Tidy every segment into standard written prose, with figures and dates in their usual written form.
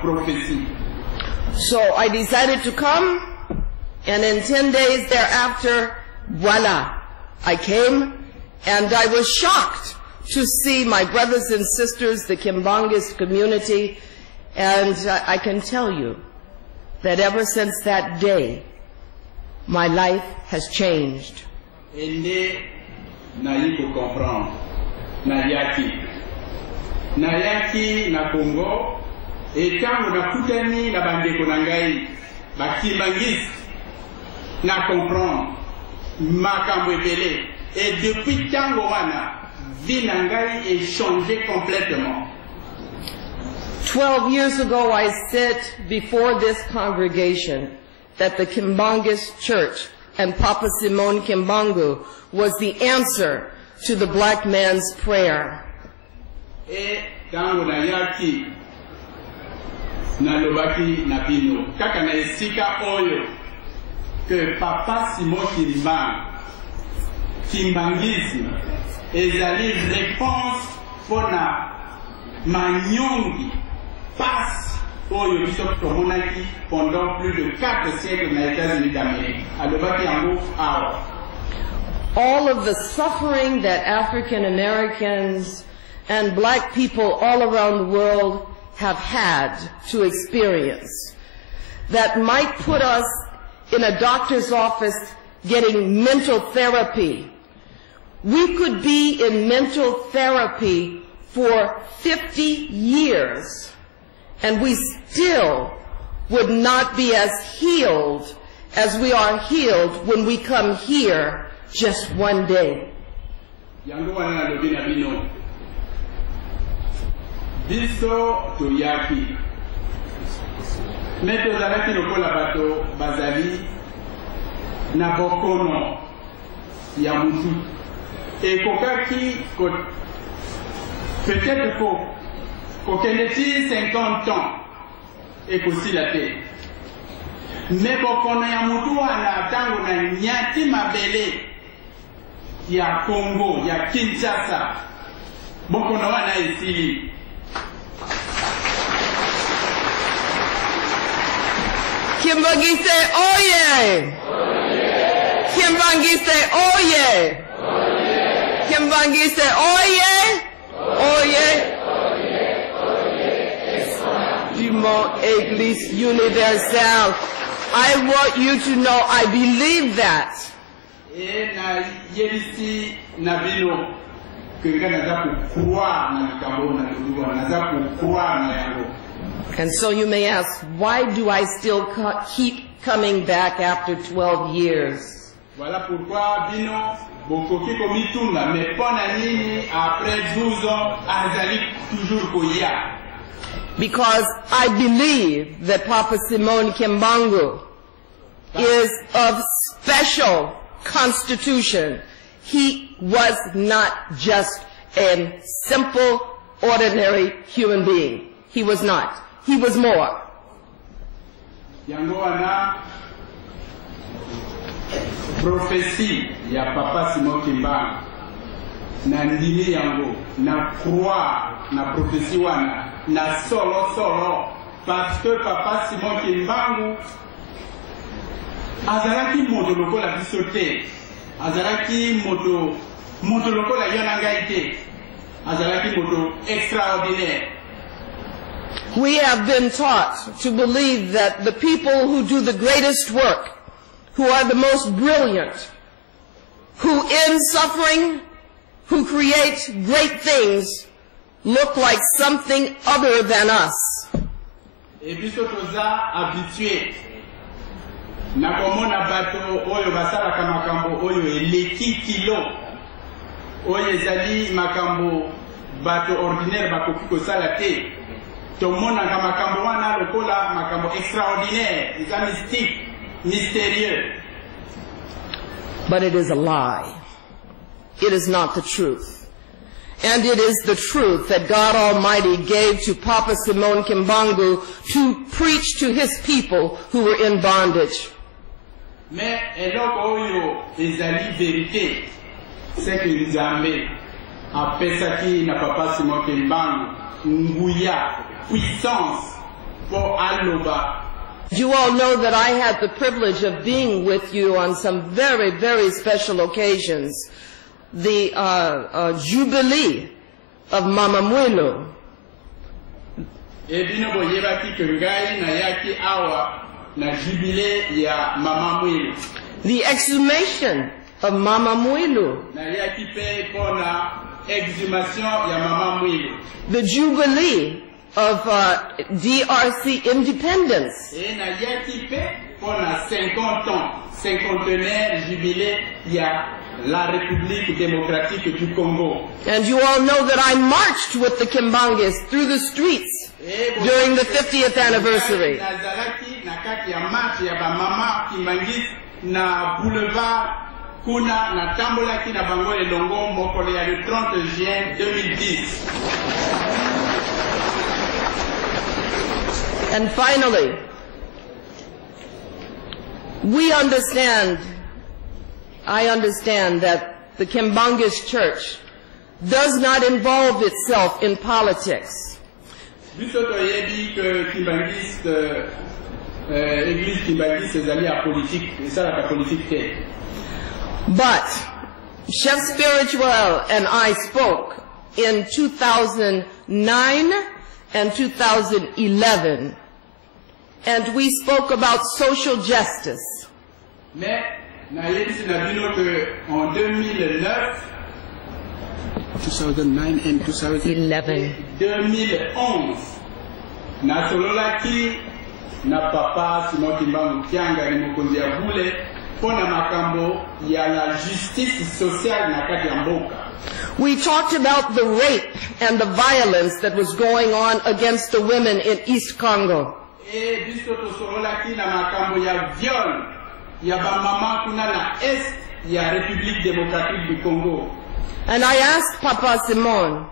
prophétie. So I decided to come, and in 10 days thereafter, voila, I came, and I was shocked to see my brothers and sisters, the Kimbangist community, and I can tell you that ever since that day, my life has changed. Ende na yiko comprendre na yaki na Congo etango na kutani na bandeko na ngai bakimbangiste na comprendre makambo ebele et depuis tango wana vie na ngai est changé complètement. 12 years ago, I said before this congregation that the Kimbangist Church and Papa Simon Kimbangu was the answer to the black man's prayer. Et tango na yaki na lobaki na bino kaka na esika oyo que Papa Simon Kimbangisme ezali réponse pona manyongi passe oyo biso tomonaki pendant plus de 4 siècles na États-Unis d'Amérique. Alobaki yango awa. All of the suffering that African Americans and black people all around the world have had to experience that might put us in a doctor's office getting mental therapy. We could be in mental therapy for 50 years and we still would not be as healed as we are healed when we come here just one day. Biso to yaki meto zalaki lokola bato bazali na bokono ya mutu ekokaki peut-être kokendeti 50 ans ekosila te me bokono ya mutu wana tango na nyati mabele ya Congo ya Kinshasa bokono wana esili. Kimbangiste oye! Kimbangiste oye! Kimbangiste oye! Oye! Dumont Église Universelle. I want you to know I believe that. Na yelisi na bino kwenga naza kukua na mikambo na ndugu naza kukua na yango. And so you may ask, why do I still keep coming back after 12 years? Voilà pourquoi bino bokoki komitunga mais pona nini après 12 ans azali toujours koya. Because I believe that Papa Simon Kimbangu is of special constitution. He was not just a simple, ordinary human being. He was not. He was more. Yango wana prophétie ya Papa Simon Kimbangu na ndimi yango na croix na prophétie wana na solo parce que Papa Simon Kimbangu azalaki moto lokola biso te azalaki moto lokola yona ngai te azalaki moto extraordinaire. We have been taught to believe that the people who do the greatest work, who are the most brilliant, who end suffering, who create great things, look like something other than us. Et biso toza habitué na komona bato oyo basalaka makambo oyo eleki kilo oyo ezali makambo bato ordinaire bakoki kosala te. Tomonaka makambo wana lokola makambo extraordinaire, eza mystique, mystérieux. But it is a lie. It is not the truth. And it is the truth that God Almighty gave to Papa Simon Kimbangu to preach to his people who were in bondage. Mais eloko oyo ezali vérité, c'est que Nzambe apesaki na Papa Simon Kimbangu nguya puissance pour aloba. You all know that I had the privilege of being with you on some very, very special occasions. The Jubilee of Mama Mwilu. Et bino boyebaki ke ngai na yaki awa na jubilé ya Mama Mwilu. The exhumation of Mama Mwilu. Na yaki pe pona exhumation ya Mama Mwilu. The Jubilee of DRC independence. Et na yaki pe pona 50 ans, cinquantenaire jubilé ya la République démocratique du Congo. And you all know that I marched with the Kimbangis through the streets during the 50th anniversary. Nazalaki na kati ya marche ya ba mama Kimbangis na boulevard kuna na tambolaki na bango elongo mokolo ya le 30 juin 2010. And finally, I understand that the Kimbangis Church does not involve itself in politics. Biso toyebi ke Kimbangis église Kimbangis ezali ya politique, esalaka politique te. But Chef Spirituel and I spoke in 2009 and 2011, and we spoke about social justice. Mais na yebisi na bino ke en 2009, 2009 and 2011, na sololaki na papa Simon Kimbangu Kyanga ni mokonzi ya bule pona makambo ya la justice sociale na kati ya mboka. We talked about the rape and the violence that was going on against the women in East Congo. E biso to sololaki na makambo ya viol ya ba mama kuna na est ya République démocratique du Congo. And I asked Papa Simon,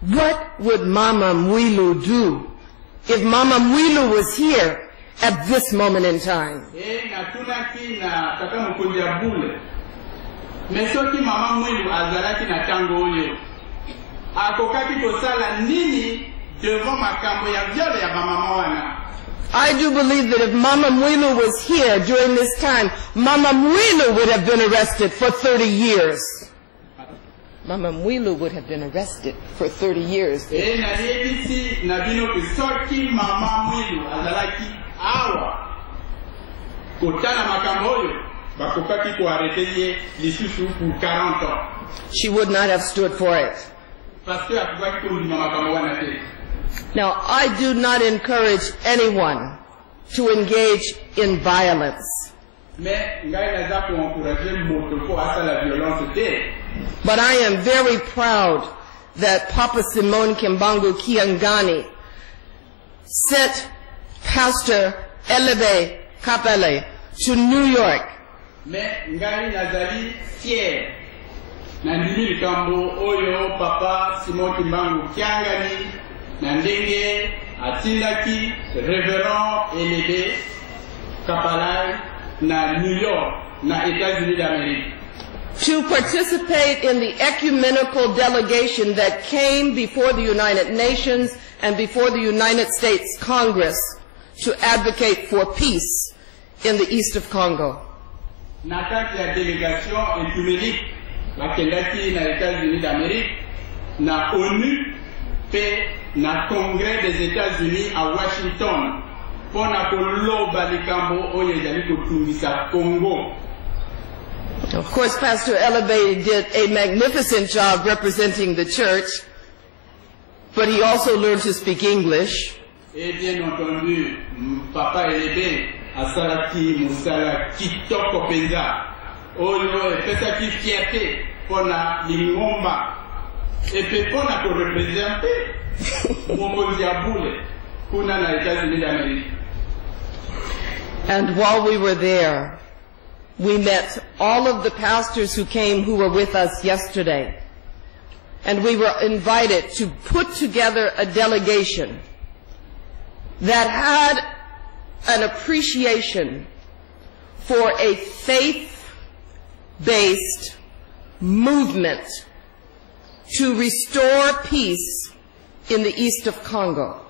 what would Mama Mwilu do if Mama Mwilu was here at this moment in time? Natunaki na tata mokonzi ya bule. Mesoki Mama Mwilu azalaki na tango oyo. Akokaki kosala nini devant makambo ya viole ya ba mama wana? I do believe that if Mama Mwilu was here during this time, Mama Mwilu would have been arrested for 30 years. Mama Mwilu would have been arrested for 30 years. She would not have stood for it. Now, I do not encourage anyone to engage in violence. But I am very proud that Papa Simon Kimbangu Kiangani sent Pastor Elebe Kapele to New York. Papa Simon Kimbangu Kiangani Nandenge Atindaki Reverend Elebe Kapalai na New York na États-Unis d'Amérique. To participate in the ecumenical delegation that came before the United Nations and before the United States Congress to advocate for peace in the east of Congo. Nakati ya délégation écuménique bakendaki na États-Unis d'Amérique na ONU pe na Congrès des États-Unis à Washington pona koloba likambo oyo ezali kotungisa Congo. Of course, Pastor Elebe did a magnificent job representing the church, but he also learned to speak English. Et bien entendu, Papa Elebe asalaki musala kitoko penza. Oyo epesaki fierté pona lingomba. Epe pona ko représenter mokonzi ya bule kuna na États-Unis d'Amérique. And while we were there, we met all of the pastors who came who were with us yesterday. And we were invited to put together a delegation that had an appreciation for a faith-based movement to restore peace in the east of Congo.